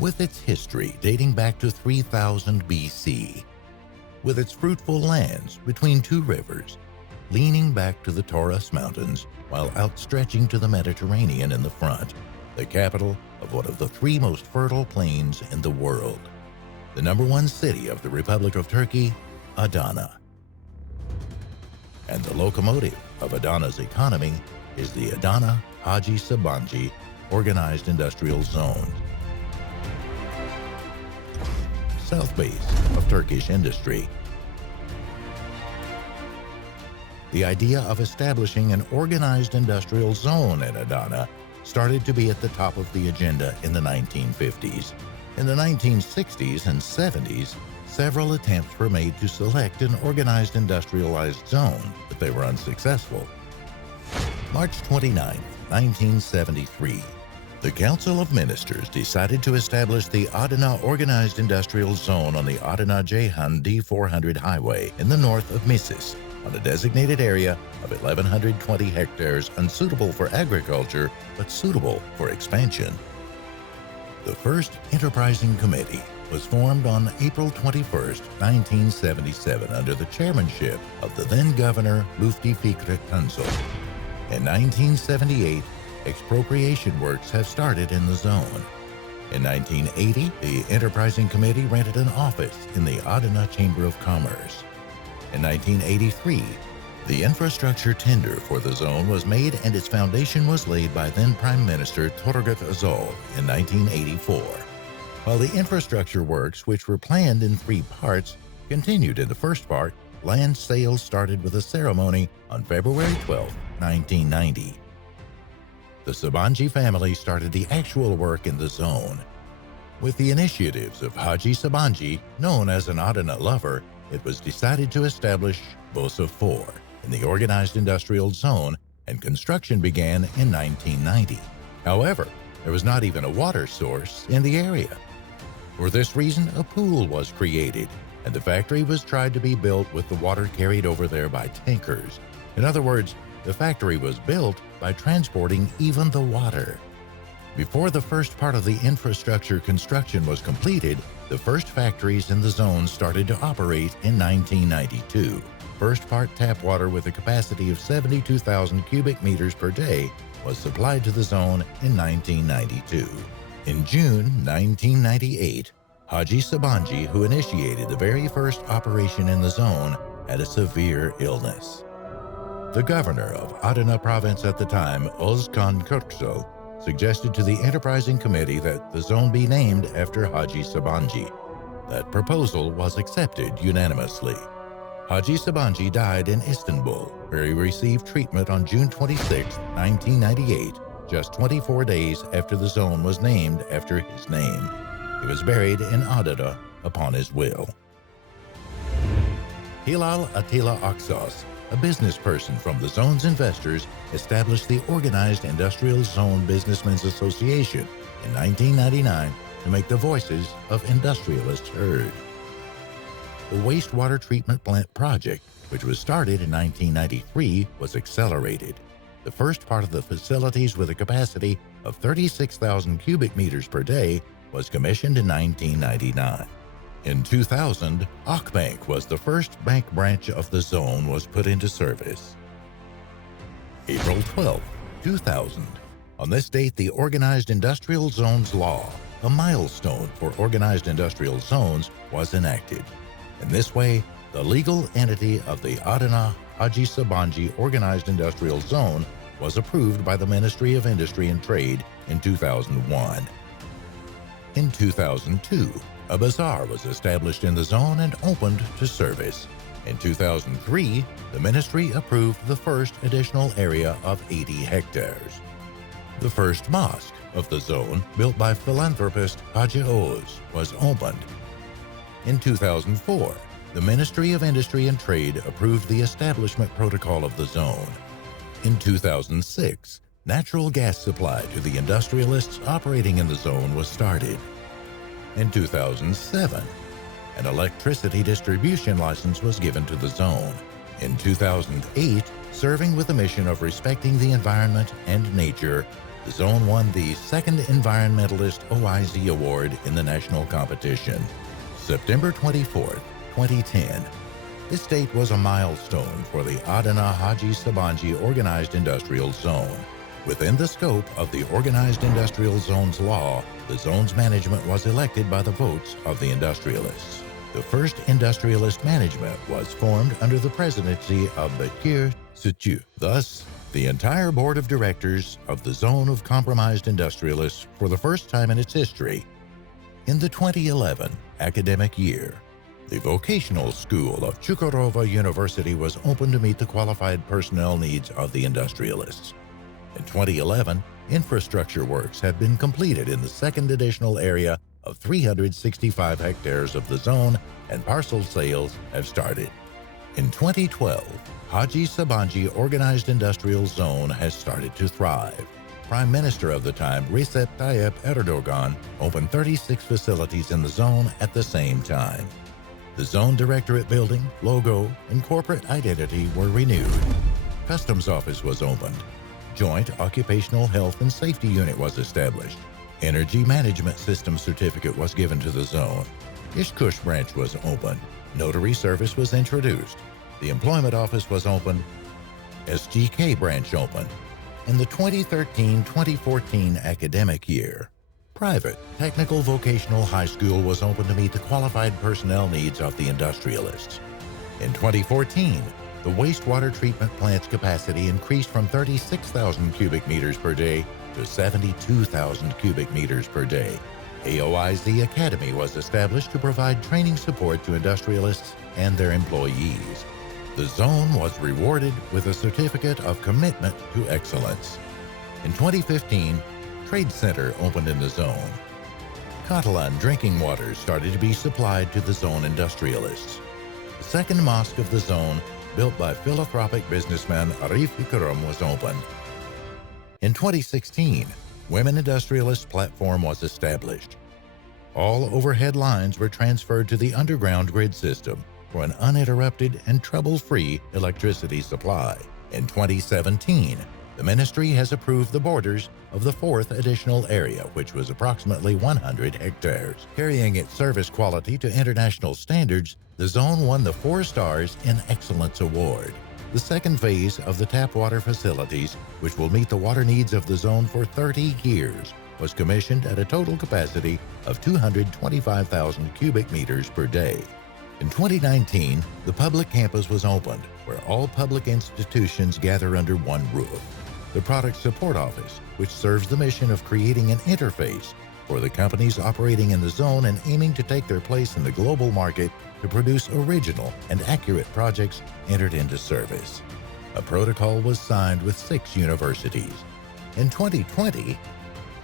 With its history dating back to 3000 BC, with its fruitful lands between two rivers, leaning back to the Taurus Mountains while outstretching to the Mediterranean in the front, the capital of one of the three most fertile plains in the world, the #1 city of the Republic of Turkey, Adana. And the locomotive of Adana's economy is the Adana Haci Sabanci Organized Industrial Zone, south base of Turkish industry. The idea of establishing an organized industrial zone in Adana started to be at the top of the agenda in the 1950s. In the 1960s and 70s, several attempts were made to select an organized industrialized zone, but they were unsuccessful. March 29, 1973, the Council of Ministers decided to establish the Adana Organized Industrial Zone on the Adana-Ceyhan D400 highway in the north of Misis, on a designated area of 1,120 hectares unsuitable for agriculture but suitable for expansion. The first enterprising committee was formed on April 21, 1977 under the chairmanship of the then Governor Mufti Fikret Tansel. In 1978, expropriation works have started in the zone. In 1980, the enterprising committee rented an office in the Adana Chamber of Commerce. In 1983, the infrastructure tender for the zone was made and its foundation was laid by then Prime Minister Turgut Özal in 1984. While the infrastructure works, which were planned in 3 parts, continued in the first part, land sales started with a ceremony on February 12, 1990. The Sabanci family started the actual work in the zone. With the initiatives of Haci Sabanci, known as an Adana lover, it was decided to establish Bosa 4 in the organized industrial zone, and construction began in 1990. However, there was not even a water source in the area. For this reason, a pool was created, and the factory was tried to be built with the water carried over there by tankers. In other words, the factory was built by transporting even the water. Before the first part of the infrastructure construction was completed, the first factories in the zone started to operate in 1992. First part tap water with a capacity of 72,000 cubic meters per day was supplied to the zone in 1992. In June 1998, Haci Sabanci, who initiated the very first operation in the zone, had a severe illness. The governor of Adana province at the time, Özkan Köksal, suggested to the enterprising committee that the zone be named after Haci Sabanci. That proposal was accepted unanimously. Haci Sabanci died in Istanbul, where he received treatment on June 26, 1998, just 24 days after the zone was named after his name. He was buried in Adana upon his will. Hilal Attila Aksos, a business person from the zone's investors, established the Organized Industrial Zone Businessmen's Association in 1999 to make the voices of industrialists heard. The wastewater treatment plant project, which was started in 1993, was accelerated. The first part of the facilities, with a capacity of 36,000 cubic meters per day, was commissioned in 1999. In 2000, Akbank was the first bank branch of the zone was put into service. April 12, 2000. On this date, the Organized Industrial Zones Law, a milestone for organized industrial zones, was enacted. In this way, the legal entity of the Adana Haci Sabanci Organized Industrial Zone was approved by the Ministry of Industry and Trade in 2001. In 2002, a bazaar was established in the zone and opened to service. In 2003, the ministry approved the first additional area of 80 hectares. The first mosque of the zone, built by philanthropist Haji Oğuz, was opened. In 2004, the Ministry of Industry and Trade approved the establishment protocol of the zone. In 2006, natural gas supply to the industrialists operating in the zone was started. In 2007, an electricity distribution license was given to the zone. In 2008, serving with the mission of respecting the environment and nature, The zone won the second Environmentalist OIZ Award in the national competition. September 24, 2010. This date was a milestone for the Adana Haci Sabanci Organized Industrial Zone. Within the scope of the Organized Industrial Zones law, the zone's management was elected by the votes of the industrialists. The first industrialist management was formed under the presidency of Bekir Sütçü. Thus, the entire board of directors of the Zone of Compromised Industrialists for the first time in its history. In the 2011 academic year, the vocational school of Çukurova University was opened to meet the qualified personnel needs of the industrialists. In 2011, infrastructure works have been completed in the second additional area of 365 hectares of the zone, and parcel sales have started. In 2012, Haci Sabanci Organized Industrial Zone has started to thrive. Prime Minister of the time, Recep Tayyip Erdogan, opened 36 facilities in the zone at the same time. The Zone Directorate building, logo, and corporate identity were renewed. Customs office was opened. Joint Occupational Health and Safety Unit was established. Energy Management System Certificate was given to the zone. Ishkush branch was opened. Notary service was introduced. The Employment Office was opened. SGK branch opened. In the 2013-2014 academic year, private technical vocational high school was opened to meet the qualified personnel needs of the industrialists. In 2014, the wastewater treatment plant's capacity increased from 36,000 cubic meters per day to 72,000 cubic meters per day. AOIZ Academy was established to provide training support to industrialists and their employees. The zone was rewarded with a certificate of commitment to excellence. In 2015, Trade Center opened in the zone. Catalan drinking water started to be supplied to the zone industrialists. The second mosque of the zone, built by philanthropic businessman Arif Yildirim, was opened. In 2016, Women Industrialist Platform was established. All overhead lines were transferred to the underground grid system for an uninterrupted and trouble-free electricity supply. In 2017, the ministry has approved the borders of the fourth additional area, which was approximately 100 hectares. Carrying its service quality to international standards, the zone won the 4 Stars in Excellence Award. The second phase of the tap water facilities, which will meet the water needs of the zone for 30 years, was commissioned at a total capacity of 225,000 cubic meters per day. In 2019, the public campus was opened, where all public institutions gather under one roof. The Product Support Office, which serves the mission of creating an interface for the companies operating in the zone and aiming to take their place in the global market to produce original and accurate projects, entered into service. A protocol was signed with 6 universities. In 2020,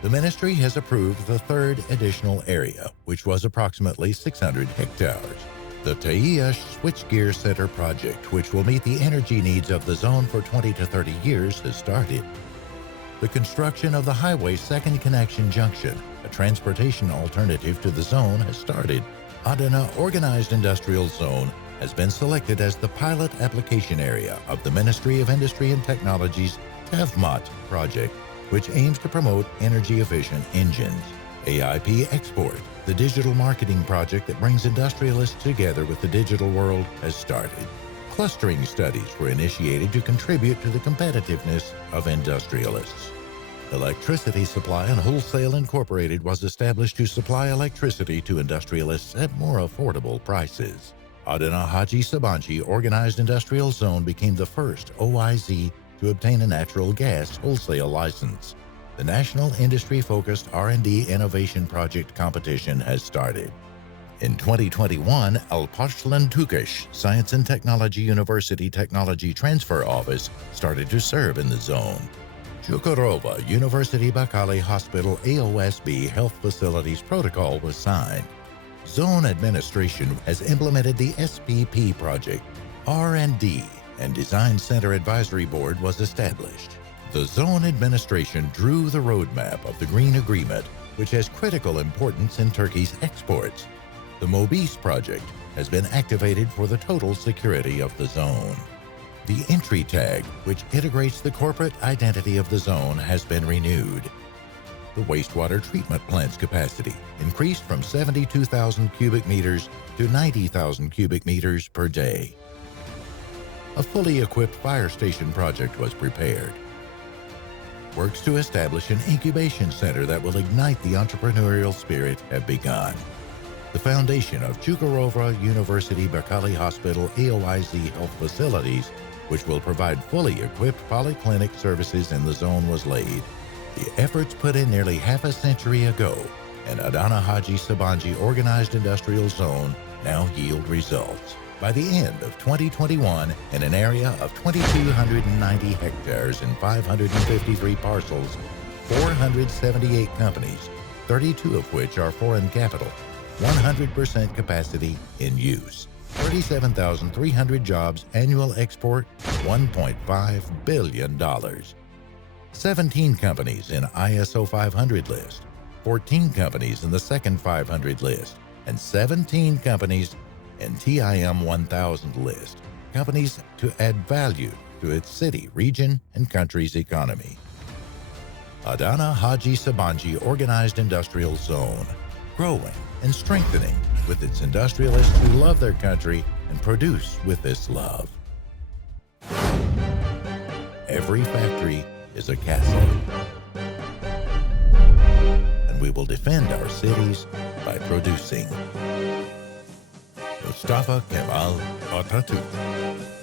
the ministry has approved the third additional area, which was approximately 600 hectares. The Taiya Switchgear Center project, which will meet the energy needs of the zone for 20 to 30 years, has started. The construction of the highway second connection junction, a transportation alternative to the zone, has started. Adana Organized Industrial Zone has been selected as the pilot application area of the Ministry of Industry and Technology's TEVMAT project, which aims to promote energy-efficient engines. AIP Export, the digital marketing project that brings industrialists together with the digital world, has started. Clustering studies were initiated to contribute to the competitiveness of industrialists. Electricity Supply and Wholesale Incorporated was established to supply electricity to industrialists at more affordable prices. Adana Haci Sabanci Organized Industrial Zone became the first OIZ to obtain a natural gas wholesale license. The National Industry-Focused R&D Innovation Project competition has started. In 2021, Alparslan Tukash Science and Technology University Technology Transfer Office started to serve in the zone. Çukurova University Bakali Hospital AOSB Health Facilities Protocol was signed. Zone Administration has implemented the SPP project. R&D and Design Center Advisory Board was established. The Zone Administration drew the roadmap of the Green Agreement, which has critical importance in Turkey's exports. The MOBIS project has been activated for the total security of the zone. The entry tag, which integrates the corporate identity of the zone, has been renewed. The wastewater treatment plant's capacity increased from 72,000 cubic meters to 90,000 cubic meters per day. A fully equipped fire station project was prepared. Works to establish an incubation center that will ignite the entrepreneurial spirit have begun. The foundation of Chukarova University Berkali Hospital AOIZ health facilities, which will provide fully equipped polyclinic services in the zone, was laid. The efforts put in nearly half a century ago in Adana Haci Sabanci Organized Industrial Zone now yield results. By the end of 2021, in an area of 2,290 hectares and 553 parcels, 478 companies, 32 of which are foreign capital, 100% capacity in use, 37,300 jobs, annual export $1.5 billion. 17 companies in ISO 500 list, 14 companies in the second 500 list, and 17 companies in TIM 1000 list, companies to add value to its city, region, and country's economy. Adana Haci Sabanci Organized Industrial Zone, growing and strengthening with its industrialists who love their country and produce with this love. Every factory is a castle, and we will defend our cities by producing. Mustafa Kemal Atatürk.